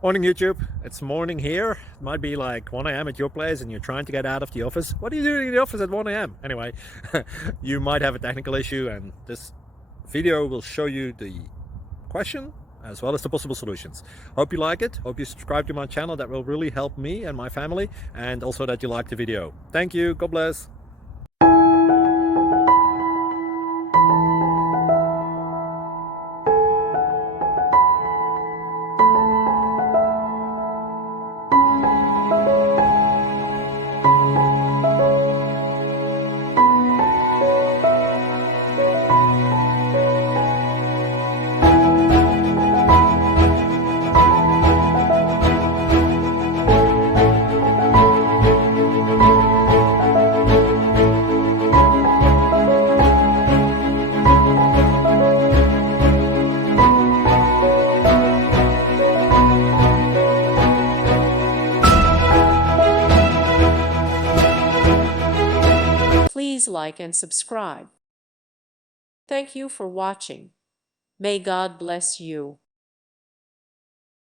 Morning YouTube, it's morning here. It might be like 1 a.m. at your place and you're trying to get out of the office. What are you doing in the office at 1 a.m.? Anyway, you might have a technical issue and this video will show you the question as well as the possible solutions. Hope you like it, hope you subscribe to my channel. That will really help me and my family, and also that you like the video. Thank you, God bless. Please like and subscribe. Thank you for watching. May God bless you.